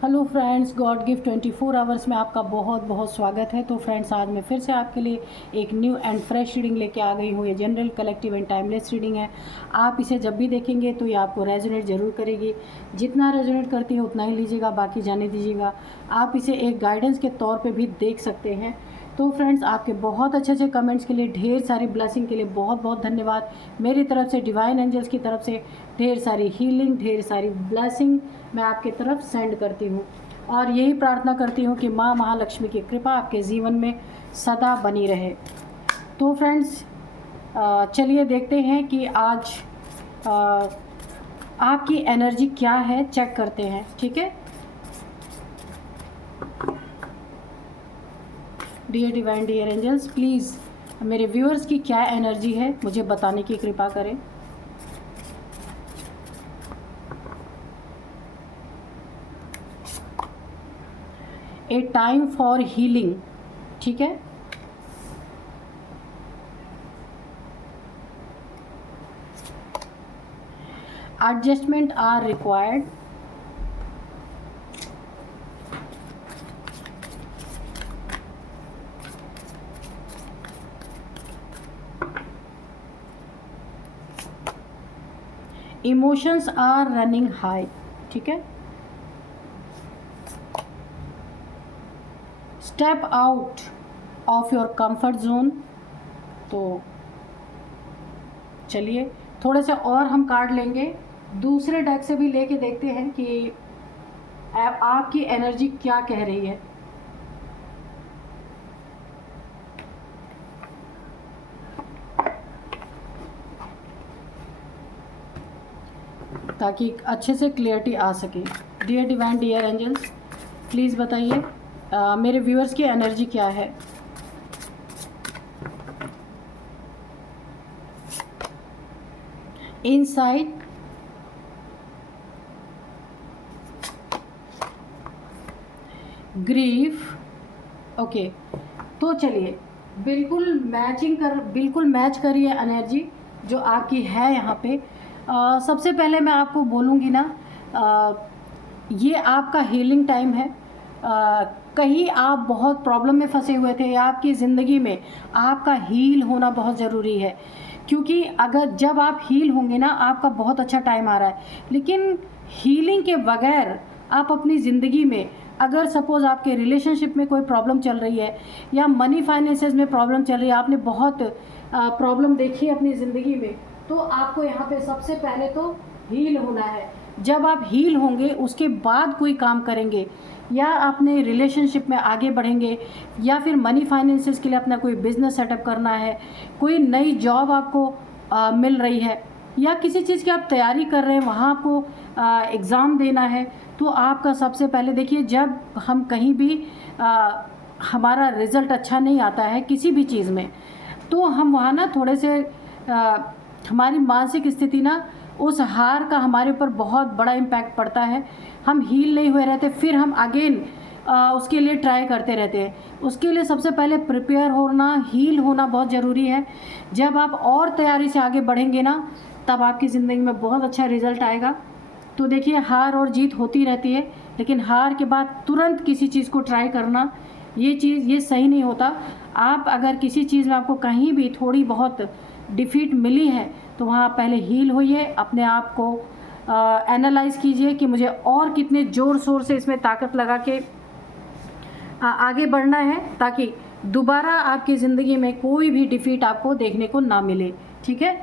Hello friends, God gift 24 hours में आपका बहुत बहुत स्वागत है। तो फ्रेंड्स, आज मैं फिर से आपके लिए एक न्यू एंड फ्रेश रीडिंग लेके आ गई हूँ। ये general, collective and timeless reading है। आप इसे जब भी देखेंगे तो ये आपको रेजोनेट ज़रूर करेगी। जितना रेजोनेट करती है उतना ही लीजिएगा, बाकी जाने दीजिएगा। आप इसे एक गाइडेंस के तौर पर भी देख सकते हैं। तो फ्रेंड्स, आपके बहुत अच्छे अच्छे कमेंट्स के लिए, ढेर सारी ब्लेसिंग के लिए बहुत बहुत धन्यवाद। मेरी तरफ से, डिवाइन एंजल्स की तरफ से ढेर सारी हीलिंग, ढेर सारी ब्लेसिंग मैं आपकी तरफ सेंड करती हूँ। और यही प्रार्थना करती हूँ कि माँ महालक्ष्मी की कृपा आपके जीवन में सदा बनी रहे। तो फ्रेंड्स, चलिए देखते हैं कि आज आपकी एनर्जी क्या है, चेक करते हैं। ठीक है। Dear divine, dear angels, please मेरे व्यूअर्स की क्या एनर्जी है मुझे बताने की कृपा करें। A time for healing. ठीक है। Adjustment are required. Emotions are running high. ठीक है। Step out of your comfort zone. तो चलिए थोड़े से और हम कार्ड लेंगे, दूसरे डेक से भी लेके देखते हैं कि आपकी एनर्जी क्या कह रही है। ताकि अच्छे से क्लियरिटी आ सके। Dear divine, dear angels, please बताइए मेरे व्यूअर्स की एनर्जी क्या है। Inside, grief. ओके, तो चलिए बिल्कुल मैच करिए एनर्जी जो आपकी है यहाँ पे। सबसे पहले मैं आपको बोलूँगी ना, ये आपका हीलिंग टाइम है। कहीं आप बहुत प्रॉब्लम में फंसे हुए थे या आपकी ज़िंदगी में आपका हील होना बहुत ज़रूरी है। क्योंकि अगर जब आप हील होंगे ना, आपका बहुत अच्छा टाइम आ रहा है। लेकिन हीलिंग के बगैर आप अपनी ज़िंदगी में, अगर सपोज़ आपके रिलेशनशिप में कोई प्रॉब्लम चल रही है या मनी फाइनेंसेस में प्रॉब्लम चल रही है, आपने बहुत प्रॉब्लम देखी है अपनी ज़िंदगी में, तो आपको यहाँ पे सबसे पहले तो हील होना है। जब आप हील होंगे उसके बाद कोई काम करेंगे या अपने रिलेशनशिप में आगे बढ़ेंगे या फिर मनी फाइनेंसेस के लिए अपना कोई बिज़नेस सेटअप करना है, कोई नई जॉब आपको मिल रही है या किसी चीज़ की आप तैयारी कर रहे हैं, वहाँ आपको एग्ज़ाम देना है, तो आपका सबसे पहले देखिए, जब हम कहीं भी हमारा रिज़ल्ट अच्छा नहीं आता है किसी भी चीज़ में, तो हम वहाँ ना थोड़े से हमारी मानसिक स्थिति ना, उस हार का हमारे ऊपर बहुत बड़ा इम्पैक्ट पड़ता है। हम हील नहीं हुए रहते, फिर हम अगेन उसके लिए ट्राई करते रहते हैं। उसके लिए सबसे पहले प्रिपेयर होना, हील होना बहुत ज़रूरी है। जब आप और तैयारी से आगे बढ़ेंगे ना, तब आपकी ज़िंदगी में बहुत अच्छा रिज़ल्ट आएगा। तो देखिए, हार और जीत होती रहती है, लेकिन हार के बाद तुरंत किसी चीज़ को ट्राई करना, ये सही नहीं होता। आप अगर किसी चीज़ में आपको कहीं भी थोड़ी बहुत डिफ़ीट मिली है, तो वहाँ पहले हील होइए, अपने आप को एनालाइज़ कीजिए कि मुझे और कितने ज़ोर शोर से इसमें ताकत लगा के आगे बढ़ना है, ताकि दोबारा आपकी ज़िंदगी में कोई भी डिफ़ीट आपको देखने को ना मिले। ठीक है।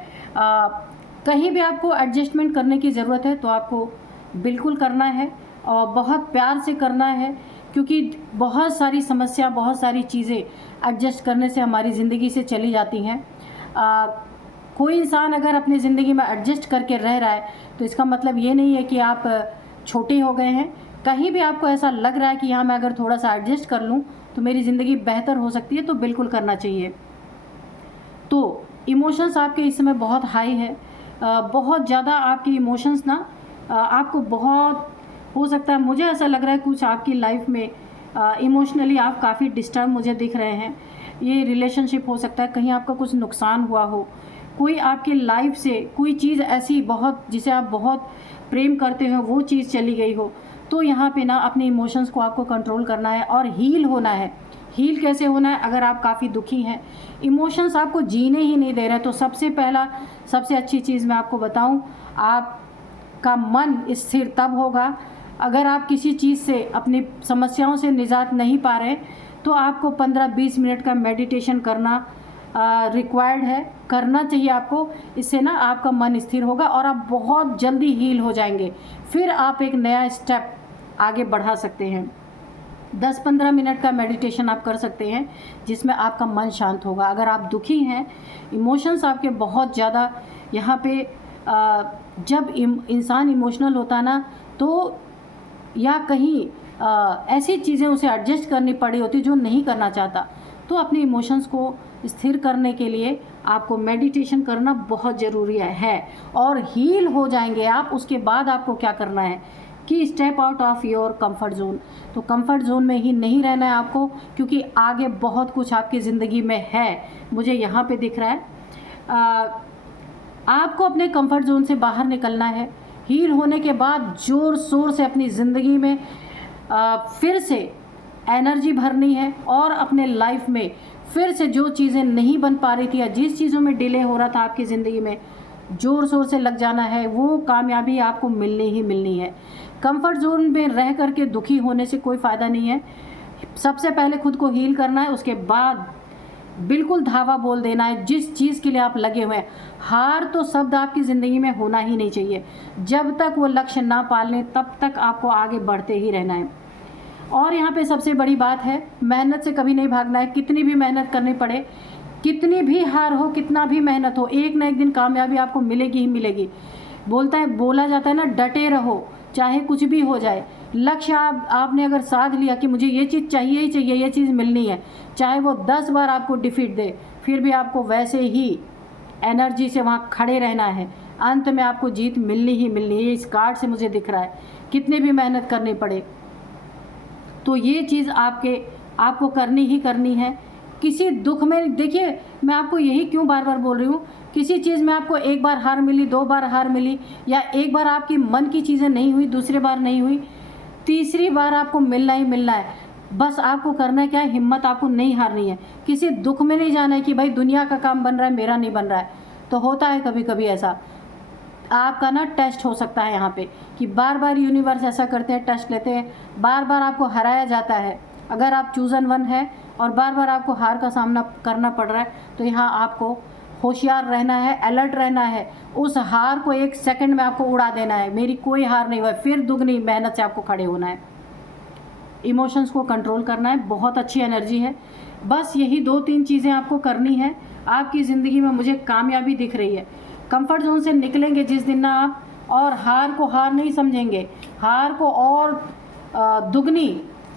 कहीं भी आपको एडजस्टमेंट करने की ज़रूरत है तो आपको बिल्कुल करना है और बहुत प्यार से करना है, क्योंकि बहुत सारी समस्या, बहुत सारी चीज़ें एडजस्ट करने से हमारी ज़िंदगी से चली जाती हैं। कोई इंसान अगर अपनी ज़िंदगी में एडजस्ट करके रह रहा है तो इसका मतलब ये नहीं है कि आप छोटे हो गए हैं। कहीं भी आपको ऐसा लग रहा है कि हाँ, मैं अगर थोड़ा सा एडजस्ट कर लूँ तो मेरी ज़िंदगी बेहतर हो सकती है, तो बिल्कुल करना चाहिए। तो इमोशंस आपके इस समय बहुत हाई है, बहुत ज़्यादा आपकी इमोशंस ना, आपको बहुत हो सकता है, मुझे ऐसा लग रहा है कुछ आपकी लाइफ में इमोशनली आप काफ़ी डिस्टर्ब मुझे दिख रहे हैं। ये रिलेशनशिप हो सकता है, कहीं आपका कुछ नुकसान हुआ हो, कोई आपके लाइफ से कोई चीज़ ऐसी बहुत जिसे आप बहुत प्रेम करते हो वो चीज़ चली गई हो, तो यहाँ पे ना अपने इमोशंस को आपको कंट्रोल करना है और हील होना है। हील कैसे होना है? अगर आप काफ़ी दुखी हैं, इमोशंस आपको जीने ही नहीं दे रहे, तो सबसे अच्छी चीज़ मैं आपको बताऊं, आपका मन स्थिर तब होगा। अगर आप किसी चीज़ से, अपनी समस्याओं से निजात नहीं पा रहे, तो आपको 15-20 मिनट का मेडिटेशन करना रिक्वायर्ड है, करना चाहिए आपको। इससे ना आपका मन स्थिर होगा और आप बहुत जल्दी हील हो जाएंगे। फिर आप एक नया स्टेप आगे बढ़ा सकते हैं। 10-15 मिनट का मेडिटेशन आप कर सकते हैं जिसमें आपका मन शांत होगा। अगर आप दुखी हैं, इमोशंस आपके बहुत ज़्यादा यहाँ पे जब इंसान इमोशनल होता ना, तो या कहीं ऐसी चीज़ें उसे एडजस्ट करनी पड़ी होती जो नहीं करना चाहता, तो अपने इमोशंस को स्थिर करने के लिए आपको मेडिटेशन करना बहुत ज़रूरी है और हील हो जाएंगे आप। उसके बाद आपको क्या करना है कि step out of your comfort zone. तो कंफर्ट जोन में ही नहीं रहना है आपको, क्योंकि आगे बहुत कुछ आपकी ज़िंदगी में है, मुझे यहाँ पे दिख रहा है। आपको अपने कंफर्ट जोन से बाहर निकलना है। हील होने के बाद ज़ोर शोर से अपनी ज़िंदगी में फिर से एनर्जी भरनी है और अपने लाइफ में फिर से जो चीज़ें नहीं बन पा रही थी या जिस चीज़ों में डिले हो रहा था आपकी ज़िंदगी में, ज़ोर शोर से लग जाना है। वो कामयाबी आपको मिलनी ही मिलनी है। कंफर्ट जोन में रह करके दुखी होने से कोई फ़ायदा नहीं है। सबसे पहले खुद को हील करना है, उसके बाद बिल्कुल धावा बोल देना है जिस चीज़ के लिए आप लगे हुए हैं। हार तो शब्द आपकी ज़िंदगी में होना ही नहीं चाहिए। जब तक वो लक्ष्य ना पाल लें तब तक आपको आगे बढ़ते ही रहना है। और यहाँ पे सबसे बड़ी बात है, मेहनत से कभी नहीं भागना है। कितनी भी मेहनत करनी पड़े, कितनी भी हार हो, कितना भी मेहनत हो, एक ना एक दिन कामयाबी आपको मिलेगी ही मिलेगी। बोला जाता है ना, डटे रहो चाहे कुछ भी हो जाए। लक्ष्य आपने अगर साध लिया कि मुझे ये चीज़ चाहिए ही चाहिए, ये चीज़ मिलनी है, चाहे वो 10 बार आपको डिफीट दे, फिर भी आपको वैसे ही एनर्जी से वहाँ खड़े रहना है। अंत में आपको जीत मिलनी ही मिलनी है। इस कार्ड से मुझे दिख रहा है, कितनी भी मेहनत करनी पड़े, तो ये चीज़ आपको करनी ही करनी है। किसी दुख में, देखिए मैं आपको यही क्यों बार बार बोल रही हूँ, किसी चीज़ में आपको एक बार हार मिली, 2 बार हार मिली, या एक बार आपकी मन की चीज़ें नहीं हुई, दूसरी बार नहीं हुई, तीसरी बार आपको मिलना ही मिलना है। बस आपको करना है क्या है, हिम्मत आपको नहीं हारनी है। किसी दुख में नहीं जाना है कि भाई दुनिया का काम बन रहा है, मेरा नहीं बन रहा है। तो होता है कभी कभी ऐसा, आपका ना टेस्ट हो सकता है यहाँ पे कि बार बार यूनिवर्स ऐसा करते हैं, टेस्ट लेते हैं, बार बार आपको हराया जाता है। अगर आप चूज़न वन है और बार बार आपको हार का सामना करना पड़ रहा है, तो यहाँ आपको होशियार रहना है, अलर्ट रहना है। उस हार को 1 सेकंड में आपको उड़ा देना है। मेरी कोई हार नहीं हुआ, फिर दुगनी मेहनत से आपको खड़े होना है। इमोशंस को कंट्रोल करना है, बहुत अच्छी एनर्जी है। बस यही 2-3 चीज़ें आपको करनी है। आपकी ज़िंदगी में मुझे कामयाबी दिख रही है। कंफर्ट जोन से निकलेंगे जिस दिन ना आप, और हार को हार नहीं समझेंगे, हार को और दुगनी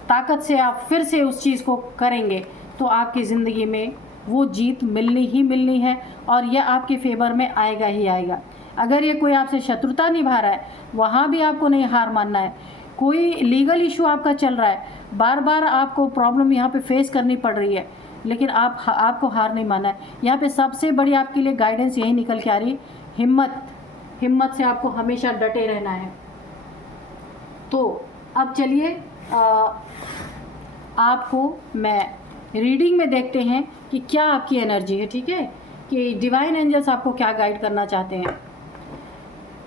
ताकत से आप फिर से उस चीज़ को करेंगे, तो आपकी ज़िंदगी में वो जीत मिलनी ही मिलनी है और यह आपके फेवर में आएगा ही आएगा। अगर ये कोई आपसे शत्रुता निभा रहा है, वहाँ भी आपको नहीं हार मानना है। कोई लीगल इशू आपका चल रहा है, बार बार आपको प्रॉब्लम यहाँ पे फेस करनी पड़ रही है, लेकिन आपको हार नहीं मानना है। यहाँ पे सबसे बड़ी आपके लिए गाइडेंस यही निकल के आ रही, हिम्मत से आपको हमेशा डटे रहना है। तो अब चलिए आपको मैं रीडिंग में देखते हैं कि क्या आपकी एनर्जी है, ठीक है, कि डिवाइन एंजल्स आपको क्या गाइड करना चाहते हैं।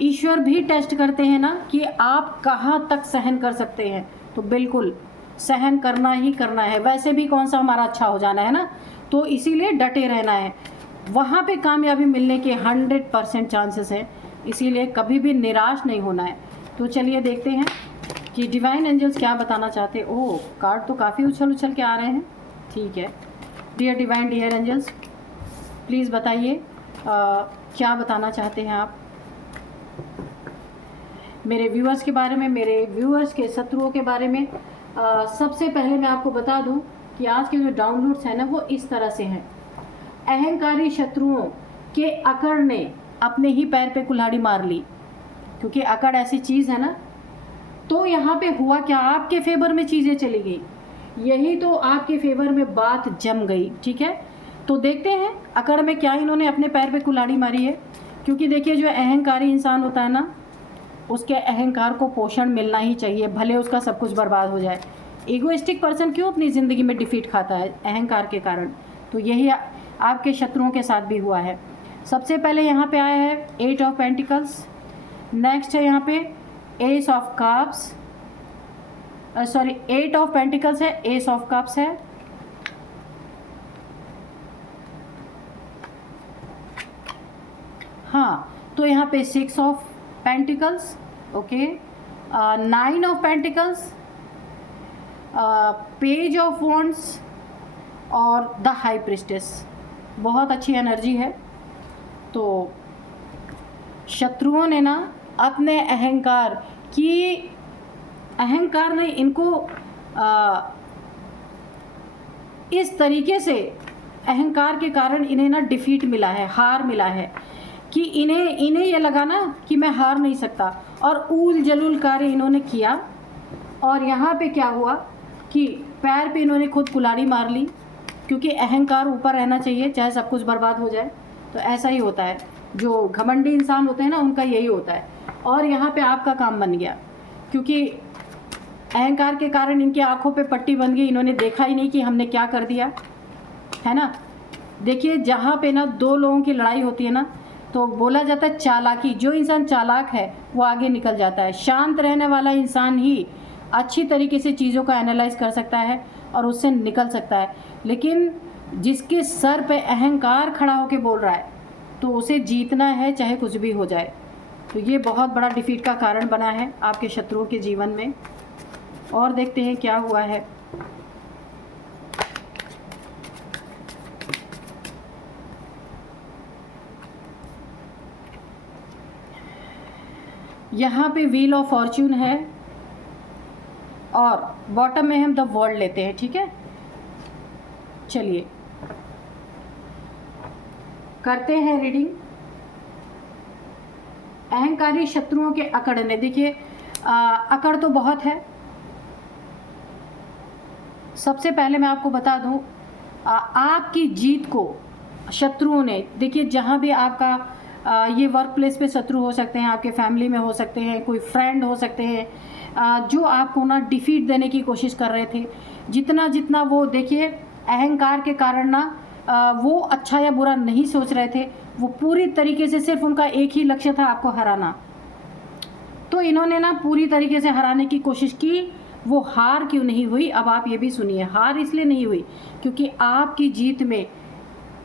ईश्वर भी टेस्ट करते हैं ना कि आप कहाँ तक सहन कर सकते हैं, तो बिल्कुल सहन करना ही करना है। वैसे भी कौन सा हमारा अच्छा हो जाना है ना, तो इसीलिए डटे रहना है। वहाँ पे कामयाबी मिलने के 100% चांसेस हैं, इसीलिए कभी भी निराश नहीं होना है। तो चलिए देखते हैं कि डिवाइन एंजल्स क्या बताना चाहते हैं। ओह, कार्ड तो काफ़ी उछल के आ रहे हैं, ठीक है। Dear divine, dear angels, please बताइए क्या बताना चाहते हैं आप मेरे व्यूअर्स के बारे में, मेरे व्यूअर्स के शत्रुओं के बारे में। सबसे पहले मैं आपको बता दूं कि आज के जो डाउनलोड्स हैं ना, वो इस तरह से हैं। अहंकारी शत्रुओं के अकड़ ने अपने ही पैर पे कुल्हाड़ी मार ली, क्योंकि अकड़ ऐसी चीज़ है ना। तो यहाँ पे हुआ क्या, आपके फेवर में चीज़ें चली गई, यही तो आपके फेवर में बात जम गई, ठीक है। तो देखते हैं अकड़ में क्या इन्होंने अपने पैर पे कुल्हाड़ी मारी है, क्योंकि देखिए जो अहंकारी इंसान होता है ना, उसके अहंकार को पोषण मिलना ही चाहिए, भले उसका सब कुछ बर्बाद हो जाए। ईगोइस्टिक पर्सन क्यों अपनी ज़िंदगी में डिफीट खाता है? अहंकार के कारण। तो यही आपके शत्रुओं के साथ भी हुआ है। सबसे पहले यहाँ पे आया है 8 ऑफ पेंटिकल्स, नेक्स्ट है यहाँ पे S of cups, sorry 8 of pentacles है, एस ऑफ कप्स है, हाँ तो यहाँ पे 6 of pentacles, okay, 9 of pentacles, page of wands और द हाई प्रिस्टेस। बहुत अच्छी एनर्जी है। तो शत्रुओं ने ना अपने अहंकार ने इनको इस तरीके से, अहंकार के कारण इन्हें ना डिफीट मिला है, हार मिला है, कि इन्हें ये लगा ना कि मैं हार नहीं सकता, और ऊल जलूल कार्य इन्होंने किया। और यहाँ पे क्या हुआ कि पैर पे इन्होंने खुद कुल्हाड़ी मार ली, क्योंकि अहंकार ऊपर रहना चाहिए चाहे सब कुछ बर्बाद हो जाए। तो ऐसा ही होता है, जो घमंडी इंसान होते हैं ना, उनका यही होता है। और यहाँ पे आपका काम बन गया, क्योंकि अहंकार के कारण इनकी आंखों पे पट्टी बन गई, इन्होंने देखा ही नहीं कि हमने क्या कर दिया, है ना। देखिए जहाँ पे ना दो लोगों की लड़ाई होती है ना, तो बोला जाता है चालाकी, जो इंसान चालाक है वो आगे निकल जाता है। शांत रहने वाला इंसान ही अच्छी तरीके से चीज़ों का एनालाइज कर सकता है और उससे निकल सकता है। लेकिन जिसके सर पे अहंकार खड़ा होकर बोल रहा है, तो उसे जीतना है चाहे कुछ भी हो जाए। तो ये बहुत बड़ा डिफीट का कारण बना है आपके शत्रुओं के जीवन में। और देखते हैं क्या हुआ है। यहाँ पे व्हील ऑफ फॉर्च्यून है और बॉटम में हम द वर्ल्ड लेते हैं, ठीक है। चलिए करते हैं रीडिंग। अहंकारी शत्रुओं के अकड़ने, देखिए अकड़ तो बहुत है। सबसे पहले मैं आपको बता दूं, आपकी जीत को शत्रुओं ने, देखिए जहां भी आपका ये वर्क प्लेस पे शत्रु हो सकते हैं, आपके फैमिली में हो सकते हैं, कोई फ्रेंड हो सकते हैं, जो आपको ना डिफीट देने की कोशिश कर रहे थे। जितना वो, देखिए अहंकार के कारण ना वो अच्छा या बुरा नहीं सोच रहे थे, वो पूरी तरीके से सिर्फ उनका एक ही लक्ष्य था, आपको हराना। तो इन्होंने ना पूरी तरीके से हराने की कोशिश की। वो हार क्यों नहीं हुई, अब आप ये भी सुनिए। हार इसलिए नहीं हुई क्योंकि आपकी जीत में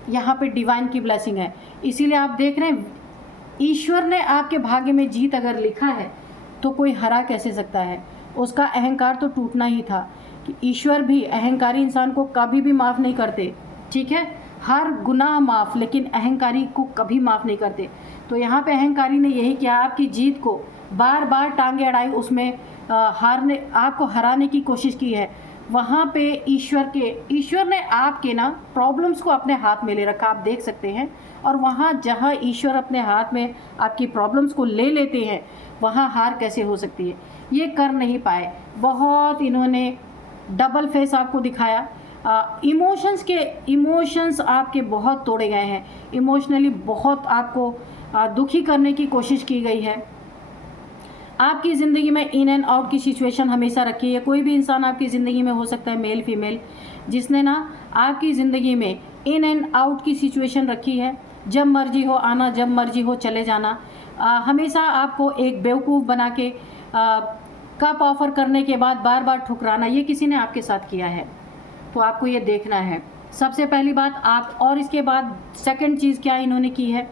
यहाँ पे डिवाइन की ब्लेसिंग है। इसीलिए आप देख रहे हैं, ईश्वर ने आपके भाग्य में जीत अगर लिखा है तो कोई हरा कैसे सकता है। उसका अहंकार तो टूटना ही था कि ईश्वर भी अहंकारी इंसान को कभी भी माफ़ नहीं करते, ठीक है। हर गुनाह माफ़, लेकिन अहंकारी को कभी माफ़ नहीं करते। तो यहाँ पे अहंकारी ने यही किया, आपकी जीत को बार बार टांगे अड़ाई, उसमें आपको हराने की कोशिश की है। वहाँ पे ईश्वर ने आपके ना प्रॉब्लम्स को अपने हाथ में ले रखा, आप देख सकते हैं। और वहाँ जहाँ ईश्वर अपने हाथ में आपकी प्रॉब्लम्स को ले लेते हैं, वहाँ हार कैसे हो सकती है। ये कर नहीं पाए, बहुत इन्होंने डबल फेस आपको दिखाया। इमोशंस आपके बहुत तोड़े गए हैं, इमोशनली बहुत आपको दुखी करने की कोशिश की गई है। आपकी ज़िंदगी में इन एंड आउट की सिचुएशन हमेशा रखी है। कोई भी इंसान आपकी ज़िंदगी में हो सकता है, मेल फीमेल, जिसने ना आपकी ज़िंदगी में इन एंड आउट की सिचुएशन रखी है। जब मर्जी हो आना, जब मर्जी हो चले जाना, हमेशा आपको एक बेवकूफ़ बना के कप ऑफर करने के बाद बार बार ठुकराना, ये किसी ने आपके साथ किया है। तो आपको ये देखना है सबसे पहली बात आप। और इसके बाद सेकंड चीज़ क्या इन्होंने की है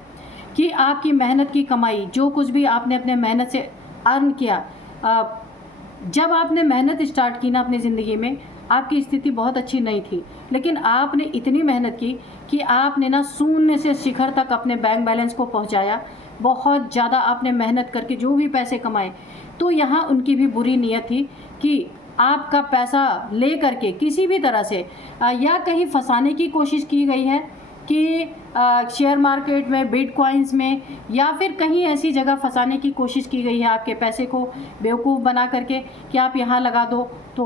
कि आपकी मेहनत की कमाई, जो कुछ भी आपने अपने मेहनत से अर्न किया, जब आपने मेहनत स्टार्ट की ना अपनी ज़िंदगी में, आपकी स्थिति बहुत अच्छी नहीं थी, लेकिन आपने इतनी मेहनत की कि आपने ना शून्य से शिखर तक अपने बैंक बैलेंस को पहुंचाया। बहुत ज़्यादा आपने मेहनत करके जो भी पैसे कमाए। तो यहाँ उनकी भी बुरी नीयत थी कि आपका पैसा ले करके किसी भी तरह से या कहीं फंसाने की कोशिश की गई है कि शेयर मार्केट में, बिटकॉइंस में, या फिर कहीं ऐसी जगह फंसाने की कोशिश की गई है आपके पैसे को बेवकूफ़ बना करके कि आप यहाँ लगा दो तो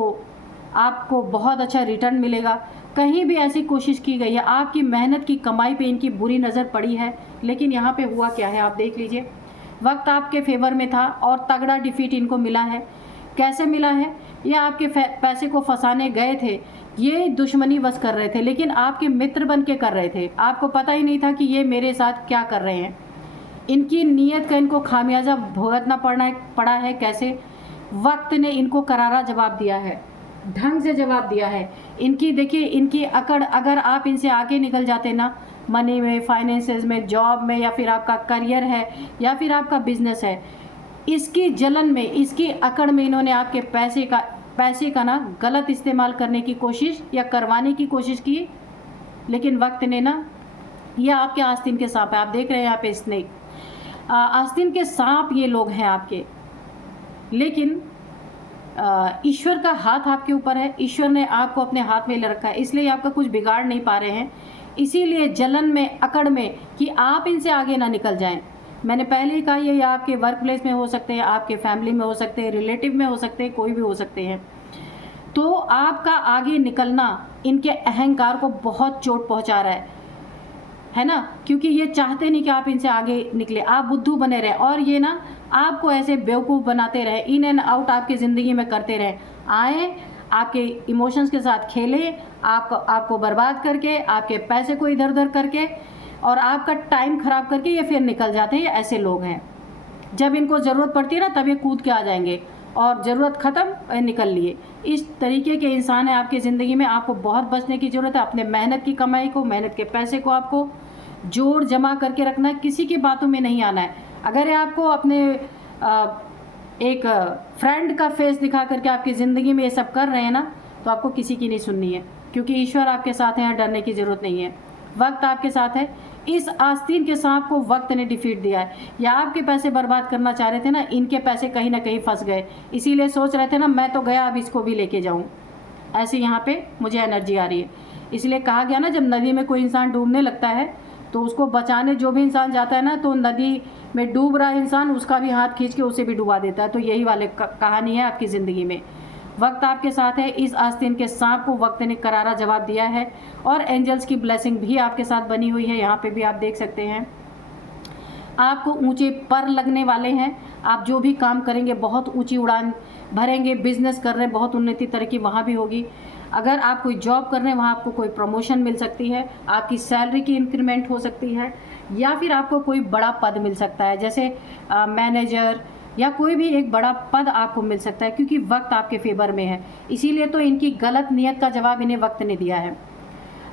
आपको बहुत अच्छा रिटर्न मिलेगा। कहीं भी ऐसी कोशिश की गई है, आपकी मेहनत की कमाई पे इनकी बुरी नज़र पड़ी है, लेकिन यहाँ पे हुआ क्या है आप देख लीजिए। वक्त आपके फेवर में था और तगड़ा डिफीट इनको मिला है। कैसे मिला है? ये आपके पैसे को फंसाने गए थे, ये दुश्मनी बस कर रहे थे, लेकिन आपके मित्र बन के कर रहे थे। आपको पता ही नहीं था कि ये मेरे साथ क्या कर रहे हैं। इनकी नीयत का इनको खामियाजा भुगतना पड़ा है। कैसे? वक्त ने इनको करारा जवाब दिया है, ढंग से जवाब दिया है। इनकी देखिए, इनकी अकड़, अगर आप इनसे आगे निकल जाते ना, मनी में, फाइनेंसेस में, जॉब में, या फिर आपका करियर है, या फिर आपका बिजनेस है, इसकी जलन में, इसकी अकड़ में इन्होंने आपके पैसे का ना गलत इस्तेमाल करने की कोशिश या करवाने की कोशिश की। लेकिन वक्त ने ना, यह आपके आस्तीन के सांप है, आप देख रहे हैं यहाँ पे स्नेक, आस्तीन के सांप ये लोग हैं आपके। लेकिन ईश्वर का हाथ आपके ऊपर है, ईश्वर ने आपको अपने हाथ में ले रखा है, इसलिए आपका कुछ बिगाड़ नहीं पा रहे हैं। इसीलिए जलन में, अकड़ में कि आप इनसे आगे ना निकल जाएं। मैंने पहले ही कहा, ये आपके वर्क प्लेस में हो सकते हैं, आपके फैमिली में हो सकते हैं, रिलेटिव में हो सकते हैं, कोई भी हो सकते हैं। तो आपका आगे निकलना इनके अहंकार को बहुत चोट पहुंचा रहा है ना, क्योंकि ये चाहते नहीं कि आप इनसे आगे निकले, आप बुद्धू बने रहे, और ये ना आपको ऐसे बेवकूफ़ बनाते रहे, इन एंड आउट आपकी ज़िंदगी में करते रहे, आए आपके इमोशंस के साथ खेले, आपको बर्बाद करके, आपके पैसे को इधर उधर करके, और आपका टाइम ख़राब करके ये फिर निकल जाते हैं। ये ऐसे लोग हैं, जब इनको ज़रूरत पड़ती है ना, तब ये कूद के आ जाएंगे, और ज़रूरत ख़त्म, निकल लिए। इस तरीके के इंसान है आपकी ज़िंदगी में। आपको बहुत बचने की ज़रूरत है। अपने मेहनत की कमाई को, मेहनत के पैसे को आपको जोड़ जमा करके रखना है, किसी की बातों में नहीं आना है। अगर ये आपको अपने एक फ्रेंड का फेस दिखा करके आपकी ज़िंदगी में ये सब कर रहे हैं ना, तो आपको किसी की नहीं सुननी है, क्योंकि ईश्वर आपके साथ है, डरने की ज़रूरत नहीं है। वक्त आपके साथ है। इस आस्तीन के सांप को वक्त ने डिफीट दिया है। या आपके पैसे बर्बाद करना चाह रहे थे ना, इनके पैसे कहीं ना कहीं फंस गए, इसीलिए सोच रहे थे ना, मैं तो गया, अब इसको भी लेके जाऊं। ऐसे यहाँ पे मुझे एनर्जी आ रही है। इसलिए कहा गया ना, जब नदी में कोई इंसान डूबने लगता है तो उसको बचाने जो भी इंसान जाता है ना, तो नदी में डूब रहा इंसान उसका भी हाथ खींच के उसे भी डुबा देता है। तो यही वाले कहानी है आपकी ज़िंदगी में। वक्त आपके साथ है। इस आस्तीन के सांप को वक्त ने करारा जवाब दिया है, और एंजल्स की ब्लेसिंग भी आपके साथ बनी हुई है। यहाँ पे भी आप देख सकते हैं, आपको ऊंचे पर लगने वाले हैं। आप जो भी काम करेंगे बहुत ऊंची उड़ान भरेंगे। बिजनेस कर रहे हैं, बहुत उन्नति तरक्की वहाँ भी होगी। अगर आप कोई जॉब कर रहे हैं, वहाँ आपको कोई प्रमोशन मिल सकती है, आपकी सैलरी की इंक्रीमेंट हो सकती है, या फिर आपको कोई बड़ा पद मिल सकता है, जैसे मैनेजर, या कोई भी एक बड़ा पद आपको मिल सकता है, क्योंकि वक्त आपके फेवर में है। इसीलिए तो इनकी गलत नीयत का जवाब इन्हें वक्त ने दिया है।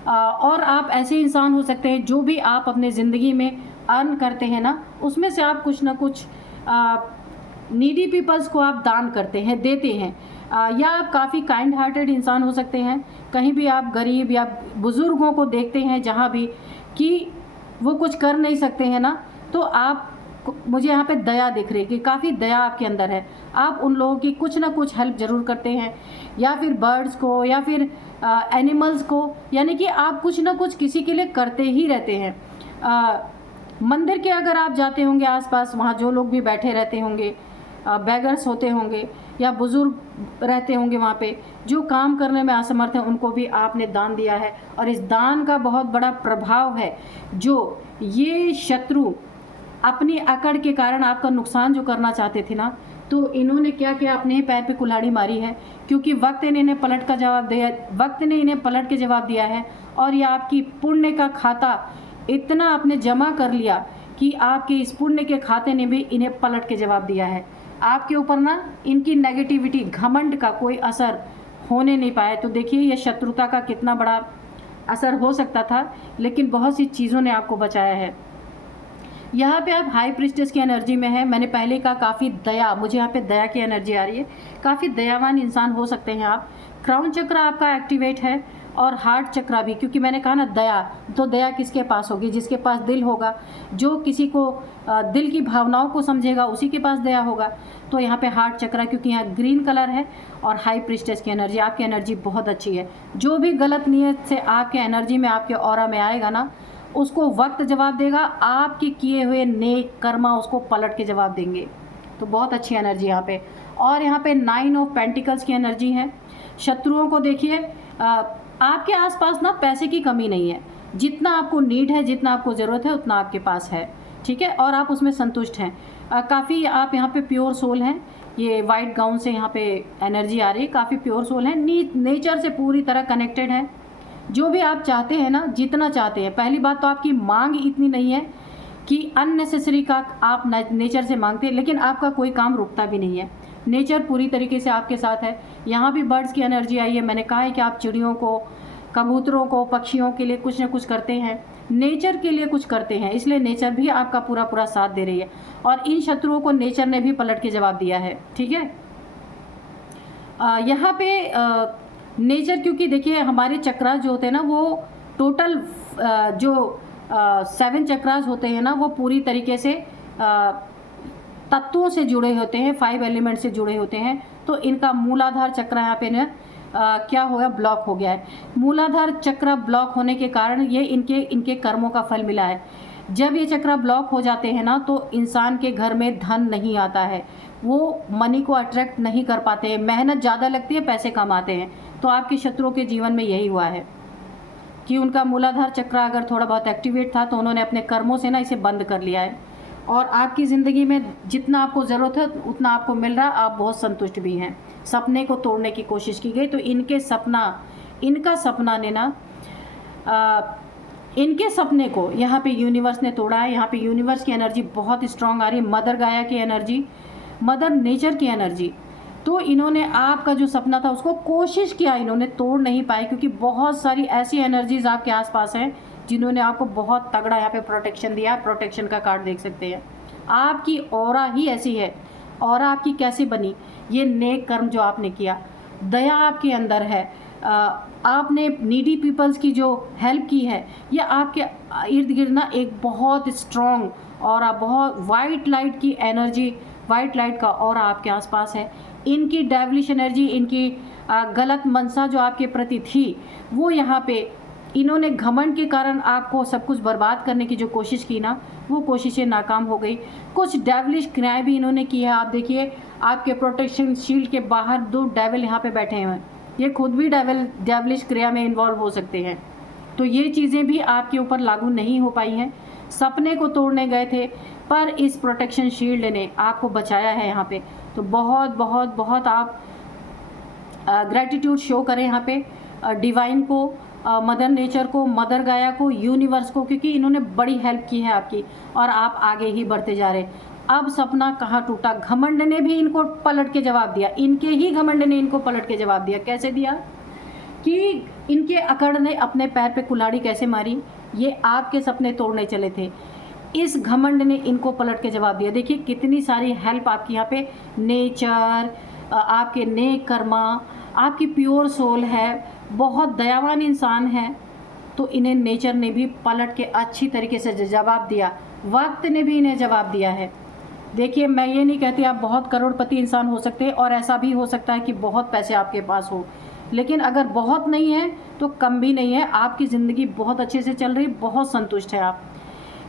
और आप ऐसे इंसान हो सकते हैं, जो भी आप अपने ज़िंदगी में अर्न करते हैं ना, उसमें से आप कुछ ना कुछ नीडी पीपल्स को आप दान करते हैं, देते हैं। या आप काफ़ी काइंड हार्टेड इंसान हो सकते हैं। कहीं भी आप गरीब या बुज़ुर्गों को देखते हैं, जहाँ भी कि वो कुछ कर नहीं सकते हैं ना, तो आप, मुझे यहाँ पे दया दिख रही है कि काफ़ी दया आपके अंदर है। आप उन लोगों की कुछ ना कुछ हेल्प ज़रूर करते हैं, या फिर बर्ड्स को, या फिर एनिमल्स को, यानी कि आप कुछ ना कुछ किसी के लिए करते ही रहते हैं। मंदिर के अगर आप जाते होंगे आसपास, वहाँ जो लोग भी बैठे रहते होंगे, बेगर्स होते होंगे, या बुज़ुर्ग रहते होंगे, वहाँ पे जो काम करने में असमर्थ हैं, उनको भी आपने दान दिया है। और इस दान का बहुत बड़ा प्रभाव है। जो ये शत्रु अपनी अकड़ के कारण आपका नुकसान जो करना चाहते थे ना, तो इन्होंने क्या किया, अपने ही पैर पे कुल्हाड़ी मारी है, क्योंकि वक्त ने इन्हें पलट का जवाब दिया, वक्त ने इन्हें पलट के जवाब दिया है। और ये आपकी पुण्य का खाता इतना आपने जमा कर लिया कि आपके इस पुण्य के खाते ने भी इन्हें पलट के जवाब दिया है। आपके ऊपर ना इनकी नेगेटिविटी, घमंड का कोई असर होने नहीं पाया। तो देखिए, ये शत्रुता का कितना बड़ा असर हो सकता था, लेकिन बहुत सी चीज़ों ने आपको बचाया है। यहाँ पे आप हाई प्रिस्टेस की एनर्जी में है। मैंने पहले कहा काफ़ी दया, मुझे यहाँ पे दया की एनर्जी आ रही है। काफ़ी दयावान इंसान हो सकते हैं आप। क्राउन चक्र आपका एक्टिवेट है, और हार्ट चक्र भी, क्योंकि मैंने कहा ना दया, तो दया किसके पास होगी? जिसके पास दिल होगा, जो किसी को दिल की भावनाओं को समझेगा, उसी के पास दया होगा। तो यहाँ पे हार्ट चक्र, क्योंकि यहाँ ग्रीन कलर है, और हाई प्रिस्टेस की एनर्जी, आपकी एनर्जी बहुत अच्छी है। जो भी गलत नीयत से आपके एनर्जी में, आपके ऑरा में आएगा ना, उसको वक्त जवाब देगा। आपके किए हुए नेक कर्मा उसको पलट के जवाब देंगे। तो बहुत अच्छी एनर्जी यहाँ पे। और यहाँ पे 9 ऑफ पेंटिकल्स की एनर्जी है। शत्रुओं को देखिए, आपके आसपास ना पैसे की कमी नहीं है, जितना आपको नीड है, जितना आपको ज़रूरत है उतना आपके पास है, ठीक है, और आप उसमें संतुष्ट हैं। काफ़ी आप यहाँ पे प्योर सोल हैं। ये वाइट गाउन से यहाँ पे एनर्जी आ रही है, काफ़ी प्योर सोल हैं, नेचर से पूरी तरह कनेक्टेड है। जो भी आप चाहते हैं ना, जितना चाहते हैं, पहली बात तो आपकी मांग इतनी नहीं है कि अननेसेसरी का आप नेचर से मांगते हैं, लेकिन आपका कोई काम रुकता भी नहीं है। नेचर पूरी तरीके से आपके साथ है। यहाँ भी बर्ड्स की एनर्जी आई है। मैंने कहा है कि आप चिड़ियों को, कबूतरों को, पक्षियों के लिए कुछ ना कुछ करते हैं, नेचर के लिए कुछ करते हैं, इसलिए नेचर भी आपका पूरा पूरा साथ दे रही है। और इन शत्रुओं को नेचर ने भी पलट के जवाब दिया है, ठीक है। यहाँ पे नेचर, क्योंकि देखिए हमारे चक्रास जो होते हैं ना, वो टोटल जो 7 चक्रास होते हैं ना, वो पूरी तरीके से तत्वों से जुड़े होते हैं, 5 एलिमेंट से जुड़े होते हैं। तो इनका मूलाधार चक्र यहाँ पे ना क्या हो गया, ब्लॉक हो गया है। मूलाधार चक्र ब्लॉक होने के कारण ये इनके कर्मों का फल मिला है। जब ये चक्र ब्लॉक हो जाते हैं ना, तो इंसान के घर में धन नहीं आता है, वो मनी को अट्रैक्ट नहीं कर पाते हैं, मेहनत ज़्यादा लगती है, पैसे कम आते हैं। तो आपके शत्रुओं के जीवन में यही हुआ है कि उनका मूलाधार चक्र अगर थोड़ा बहुत एक्टिवेट था, तो उन्होंने अपने कर्मों से ना इसे बंद कर लिया है। और आपकी ज़िंदगी में जितना आपको ज़रूरत है उतना आपको मिल रहा, आप बहुत संतुष्ट भी हैं। सपने को तोड़ने की कोशिश की गई, तो इनका सपना ने ना इनके सपने को यहाँ पे यूनिवर्स ने तोड़ा है। यहाँ पे यूनिवर्स की एनर्जी बहुत स्ट्रांग आ रही है, मदर गाया की एनर्जी, मदर नेचर की एनर्जी। तो इन्होंने आपका जो सपना था उसको कोशिश किया, इन्होंने तोड़ नहीं पाए, क्योंकि बहुत सारी ऐसी एनर्जीज आपके आसपास हैं जिन्होंने आपको बहुत तगड़ा यहाँ पे प्रोटेक्शन दिया। प्रोटेक्शन का कार्ड देख सकते हैं। आपकी ऑरा ही ऐसी है। ऑरा आपकी कैसे बनी? ये नेक कर्म जो आपने किया, दया आपके अंदर है, आपने नीडी पीपल्स की जो हेल्प की है, ये आपके इर्द गिर्द ना एक बहुत स्ट्रॉन्ग ऑरा, बहुत वाइट लाइट की एनर्जी, वाइट लाइट का ऑरा आपके आसपास है। इनकी डेविलिश एनर्जी, इनकी गलत मनसा जो आपके प्रति थी, वो यहाँ पे इन्होंने घमंड के कारण आपको सब कुछ बर्बाद करने की जो कोशिश की ना, वो कोशिशें नाकाम हो गई। कुछ डेविलिश क्रियाएं भी इन्होंने की है। आप देखिए, आपके प्रोटेक्शन शील्ड के बाहर 2 डेविल यहाँ पे बैठे हैं। ये खुद भी डेविलिश क्रिया में इन्वॉल्व हो सकते हैं। तो ये चीज़ें भी आपके ऊपर लागू नहीं हो पाई हैं। सपने को तोड़ने गए थे, पर इस प्रोटेक्शन शील्ड ने आपको बचाया है यहाँ पे। तो बहुत बहुत बहुत आप ग्रैटिट्यूड शो करें यहाँ पे डिवाइन को, मदर नेचर को, मदर गाया को, यूनिवर्स को, क्योंकि इन्होंने बड़ी हेल्प की है आपकी और आप आगे ही बढ़ते जा रहे। अब सपना कहाँ टूटा? घमंड ने भी इनको पलट के जवाब दिया। इनके ही घमंड ने इनको पलट के जवाब दिया। कैसे दिया? कि इनके अकड़ ने अपने पैर पे कुल्हाड़ी कैसे मारी? ये आपके सपने तोड़ने चले थे, इस घमंड ने इनको पलट के जवाब दिया। देखिए कितनी सारी हेल्प आपकी यहाँ पे, नेचर, आपके नेक कर्मा, आपकी प्योर सोल है, बहुत दयावान इंसान है। तो इन्हें नेचर ने भी पलट के अच्छी तरीके से जवाब दिया, वक्त ने भी इन्हें जवाब दिया है। देखिए मैं ये नहीं कहती आप बहुत करोड़पति इंसान हो सकते हैं, और ऐसा भी हो सकता है कि बहुत पैसे आपके पास हो, लेकिन अगर बहुत नहीं है तो कम भी नहीं है, आपकी ज़िंदगी बहुत अच्छे से चल रही, बहुत संतुष्ट है आप।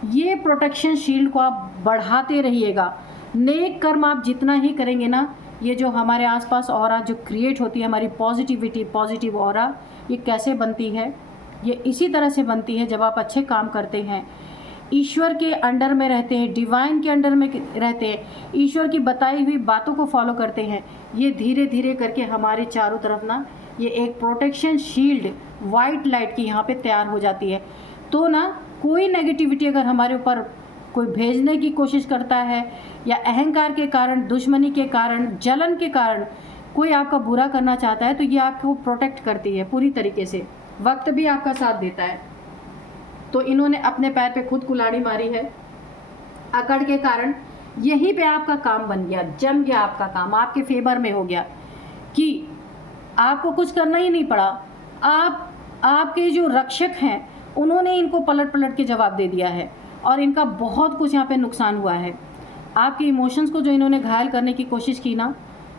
ये प्रोटेक्शन शील्ड को आप बढ़ाते रहिएगा। नेक कर्म आप जितना ही करेंगे ना, ये जो हमारे आसपास ऑरा जो क्रिएट होती है, हमारी पॉजिटिविटी, पॉजिटिव ऑरा, ये कैसे बनती है? ये इसी तरह से बनती है जब आप अच्छे काम करते हैं, ईश्वर के अंडर में रहते हैं, डिवाइन के अंडर में रहते हैं, ईश्वर की बताई हुई बातों को फॉलो करते हैं। ये धीरे धीरे करके हमारे चारों तरफ ना ये एक प्रोटेक्शन शील्ड वाइट लाइट की यहाँ पे तैयार हो जाती है। तो ना कोई नेगेटिविटी अगर हमारे ऊपर कोई भेजने की कोशिश करता है, या अहंकार के कारण, दुश्मनी के कारण, जलन के कारण कोई आपका बुरा करना चाहता है, तो ये आपको प्रोटेक्ट करती है पूरी तरीके से। वक्त भी आपका साथ देता है। तो इन्होंने अपने पैर पे खुद कुल्हाड़ी मारी है अकड़ के कारण। यहीं पे आपका काम बन गया, जम गया आपका काम, आपके फेवर में हो गया कि आपको कुछ करना ही नहीं पड़ा। आपके जो रक्षक हैं उन्होंने इनको पलट पलट के जवाब दे दिया है, और इनका बहुत कुछ यहाँ पे नुकसान हुआ है। आपके इमोशंस को जो इन्होंने घायल करने की कोशिश की ना,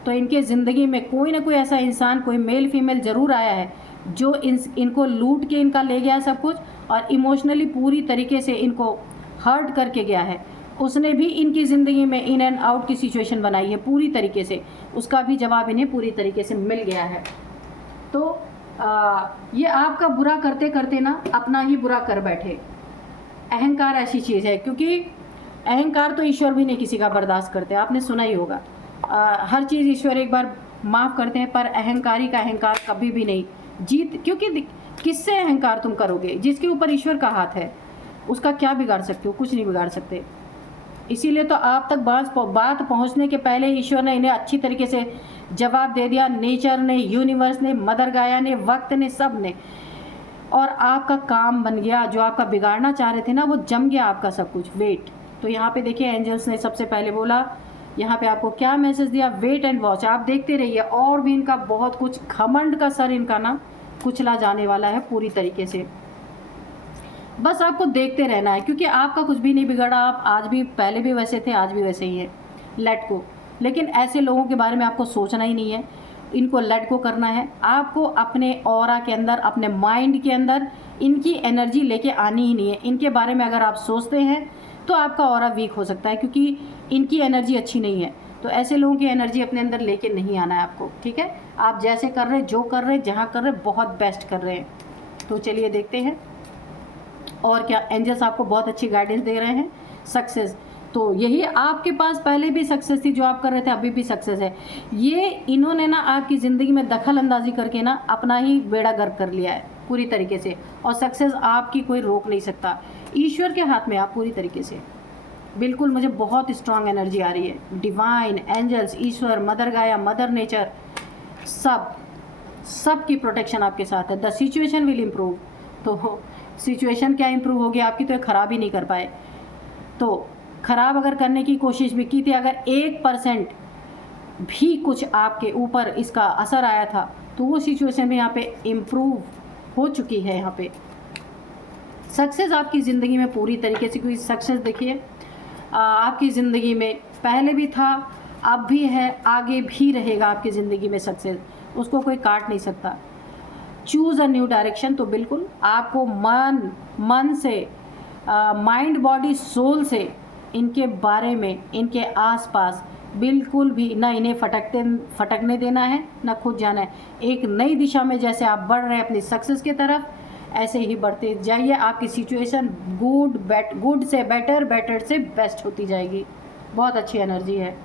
तो इनके ज़िंदगी में कोई ना कोई ऐसा इंसान, कोई मेल फीमेल ज़रूर आया है जो इनको लूट के इनका ले गया सब कुछ, और इमोशनली पूरी तरीके से इनको हर्ट करके गया है। उसने भी इनकी ज़िंदगी में इन एंड आउट की सिचुएशन बनाई है पूरी तरीके से, उसका भी जवाब इन्हें पूरी तरीके से मिल गया है। तो ये आपका बुरा करते करते ना अपना ही बुरा कर बैठे। अहंकार ऐसी चीज़ है, क्योंकि अहंकार तो ईश्वर भी नहीं किसी का बर्दाश्त करते, आपने सुना ही होगा। हर चीज़ ईश्वर एक बार माफ़ करते हैं, पर अहंकारी का अहंकार कभी भी नहीं जीत, क्योंकि किससे अहंकार तुम करोगे? जिसके ऊपर ईश्वर का हाथ है उसका क्या बिगाड़ सकते हो? कुछ नहीं बिगाड़ सकते। इसीलिए तो आप तक बात पहुंचने के पहले ईश्वर ने इन्हें अच्छी तरीके से जवाब दे दिया, नेचर ने, यूनिवर्स ने, मदर गाया ने, वक्त ने, सब ने, और आपका काम बन गया। जो आपका बिगाड़ना चाह रहे थे ना, वो जम गया आपका सब कुछ। वेट। तो यहाँ पे देखिए एंजल्स ने सबसे पहले बोला, यहाँ पे आपको क्या मैसेज दिया? Wait and watch. आप देखते रहिए, और भी इनका बहुत कुछ, घमंड का सर इनका ना कुचला जाने वाला है पूरी तरीके से। बस आपको देखते रहना है, क्योंकि आपका कुछ भी नहीं बिगड़ा। आप आज भी, पहले भी वैसे थे, आज भी वैसे ही हैं। Let go. लेकिन ऐसे लोगों के बारे में आपको सोचना ही नहीं है, इनको लेट गो करना है। आपको अपने ऑरा के अंदर, अपने माइंड के अंदर इनकी एनर्जी लेके आनी ही नहीं है। इनके बारे में अगर आप सोचते हैं तो आपका ऑरा वीक हो सकता है, क्योंकि इनकी एनर्जी अच्छी नहीं है। तो ऐसे लोगों की एनर्जी अपने अंदर लेके नहीं आना है आपको, ठीक है? आप जैसे कर रहे, जो कर रहे, जहाँ कर रहे, बहुत बेस्ट कर रहे हैं। तो चलिए देखते हैं और क्या एंजल्स आपको बहुत अच्छी गाइडेंस दे रहे हैं। सक्सेस, तो यही आपके पास पहले भी सक्सेस थी, जो आप कर रहे थे अभी भी सक्सेस है। ये इन्होंने ना आपकी ज़िंदगी में दखल अंदाजी करके ना अपना ही बेड़ा गर्क कर लिया है पूरी तरीके से, और सक्सेस आपकी कोई रोक नहीं सकता। ईश्वर के हाथ में आप पूरी तरीके से। बिल्कुल, मुझे बहुत स्ट्रांग एनर्जी आ रही है। डिवाइन, एंजल्स, ईश्वर, मदर गाया, मदर नेचर, सब की प्रोटेक्शन आपके साथ है। The situation will improve. तो सिचुएशन क्या इम्प्रूव होगी आपकी? तो ख़राब ही नहीं कर पाए। तो ख़राब अगर करने की कोशिश भी की थी, अगर 1% भी कुछ आपके ऊपर इसका असर आया था, तो वो सिचुएशन भी यहाँ पे इम्प्रूव हो चुकी है। यहाँ पे सक्सेस आपकी ज़िंदगी में पूरी तरीके से, क्योंकि सक्सेस देखिए आपकी ज़िंदगी में पहले भी था, अब भी है, आगे भी रहेगा आपकी ज़िंदगी में सक्सेस। उसको कोई काट नहीं सकता। Choose a new direction. तो बिल्कुल आपको मन से, माइंड, बॉडी, सोल से इनके बारे में, इनके आसपास बिल्कुल भी ना इन्हें फटकने देना है, ना खुद जाना है। एक नई दिशा में जैसे आप बढ़ रहे हैं अपनी सक्सेस की तरफ, ऐसे ही बढ़ते जाइए। आपकी सिचुएशन गुड से बेटर, बेटर से बेस्ट होती जाएगी। बहुत अच्छी एनर्जी है।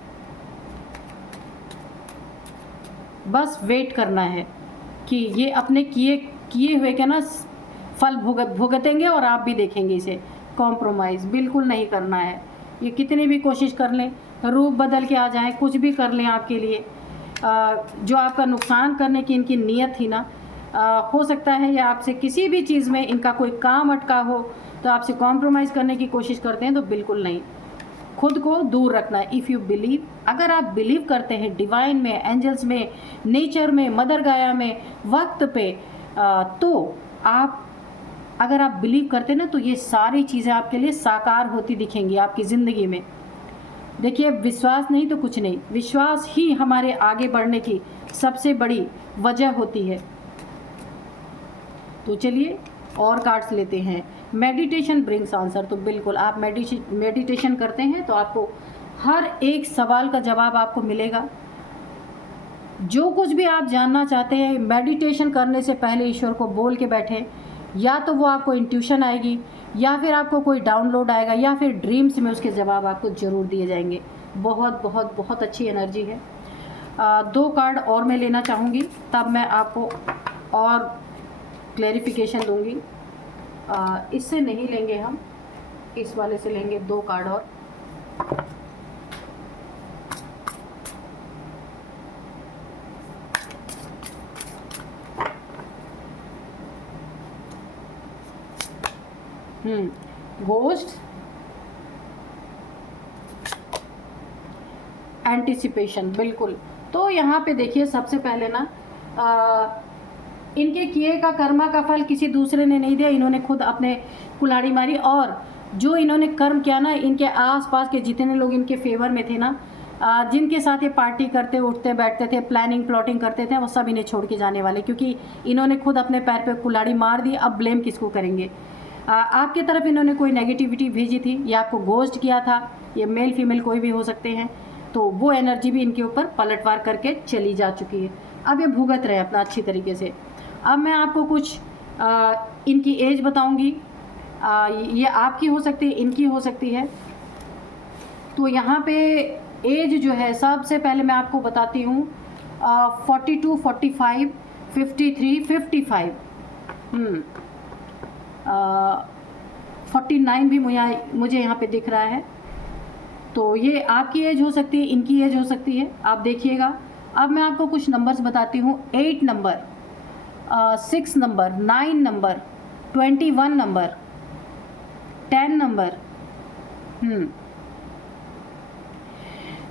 बस वेट करना है कि ये अपने किए हुए के ना फल भुगतेंगे, और आप भी देखेंगे इसे। कॉम्प्रोमाइज़ बिल्कुल नहीं करना है। ये कितनी भी कोशिश कर लें, रूप बदल के आ जाएं, कुछ भी कर लें आपके लिए, जो आपका नुकसान करने की इनकी नीयत थी ना, हो सकता है या आपसे किसी भी चीज़ में इनका कोई काम अटका हो, तो आपसे कॉम्प्रोमाइज़ करने की कोशिश करते हैं। तो बिल्कुल नहीं, खुद को दूर रखना है। इफ़ यू बिलीव, अगर आप बिलीव करते हैं डिवाइन में, एंजल्स में, नेचर में, मदर गाया में, वक्त पे, तो आप, अगर आप बिलीव करते हैं ना, तो ये सारी चीज़ें आपके लिए साकार होती दिखेंगी आपकी ज़िंदगी में। देखिए, विश्वास नहीं तो कुछ नहीं। विश्वास ही हमारे आगे बढ़ने की सबसे बड़ी वजह होती है। तो चलिए और कार्ड्स लेते हैं। Meditation brings answer. तो बिल्कुल आप मेडिटेशन करते हैं तो आपको हर एक सवाल का जवाब आपको मिलेगा। जो कुछ भी आप जानना चाहते हैं, मेडिटेशन करने से पहले ईश्वर को बोल के बैठें। या तो वो आपको इंट्यूशन आएगी, या फिर आपको कोई डाउनलोड आएगा, या फिर ड्रीम्स में उसके जवाब आपको ज़रूर दिए जाएंगे। बहुत बहुत बहुत अच्छी एनर्जी है। 2 कार्ड और मैं लेना चाहूँगी, तब मैं आपको और क्लैरिफिकेशन दूंगी। इससे नहीं लेंगे हम, इस वाले से लेंगे 2 कार्ड और। Ghost, anticipation. बिल्कुल। तो यहाँ पे देखिए, सबसे पहले ना इनके किए का कर्मा का फल किसी दूसरे ने नहीं दिया, इन्होंने खुद अपने कुल्हाड़ी मारी। और जो इन्होंने कर्म किया ना, इनके आसपास के जितने लोग इनके फेवर में थे ना, जिनके साथ ये पार्टी करते, उठते बैठते थे, प्लानिंग प्लॉटिंग करते थे, वो सब इन्हें छोड़ के जाने वाले, क्योंकि इन्होंने खुद अपने पैर पे कुल्हाड़ी मार दी। अब ब्लेम किसको करेंगे? आपके तरफ इन्होंने कोई नेगेटिविटी भेजी थी या आपको घोस्ट किया था, ये मेल फीमेल कोई भी हो सकते हैं, तो वो एनर्जी भी इनके ऊपर पलटवार करके चली जा चुकी है। अब ये भुगत रहे अपना अच्छी तरीके से। अब मैं आपको कुछ इनकी एज बताऊंगी, ये आपकी हो सकती है, इनकी हो सकती है। तो यहाँ पे एज जो है सबसे पहले मैं आपको बताती हूँ 42, 45, 53, 55, 49 भी मुझे यहाँ पे दिख रहा है। तो ये आपकी एज हो सकती है, इनकी एज हो सकती है, आप देखिएगा। अब मैं आपको कुछ नंबर्स बताती हूँ। 8 number, 6 number, 9 number, 21 number, 10 number.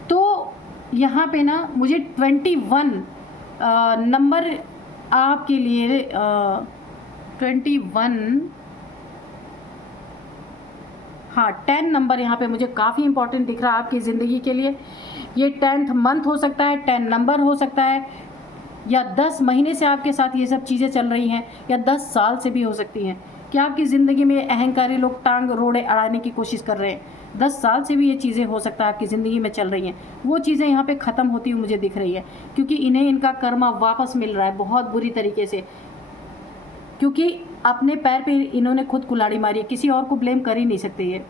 तो यहाँ पे ना मुझे 21 नंबर आपके लिए 21, हाँ 10 नंबर यहाँ पे मुझे काफ़ी इंपॉर्टेंट दिख रहा है आपकी ज़िंदगी के लिए। ये 10th मंथ हो सकता है, 10 नंबर हो सकता है, या 10 महीने से आपके साथ ये सब चीज़ें चल रही हैं, या 10 साल से भी हो सकती हैं कि आपकी ज़िंदगी में अहंकारी लोग टांग रोड़े अड़ाने की कोशिश कर रहे हैं। 10 साल से भी ये चीज़ें हो सकता है आपकी ज़िंदगी में चल रही हैं। वो चीज़ें यहाँ पे ख़त्म होती हुई मुझे दिख रही है, क्योंकि इन्हें इनका कर्मा वापस मिल रहा है बहुत बुरी तरीके से, क्योंकि अपने पैर पे इन्होंने खुद कुल्हाड़ी मारी है, किसी और को ब्लेम कर ही नहीं सकते ये।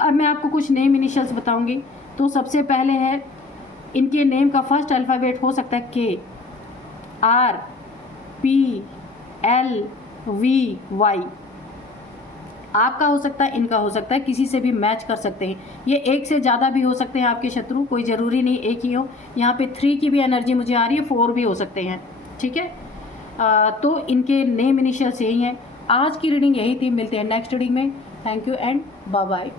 अब मैं आपको कुछ नेम इनिशियल्स बताऊंगी। तो सबसे पहले है, इनके नेम का फर्स्ट अल्फ़ाबेट हो सकता है के, R, P, L, V, Y। आपका हो सकता है, इनका हो सकता है, किसी से भी मैच कर सकते हैं। ये एक से ज़्यादा भी हो सकते हैं आपके शत्रु, कोई ज़रूरी नहीं एक ही हो। यहाँ पे 3 की भी एनर्जी मुझे आ रही है, 4 भी हो सकते हैं, ठीक है। तो इनके नेम इनिशियल्स यही हैं। आज की रीडिंग यही थी, मिलते हैं नेक्स्ट रीडिंग में। Thank you and bye bye.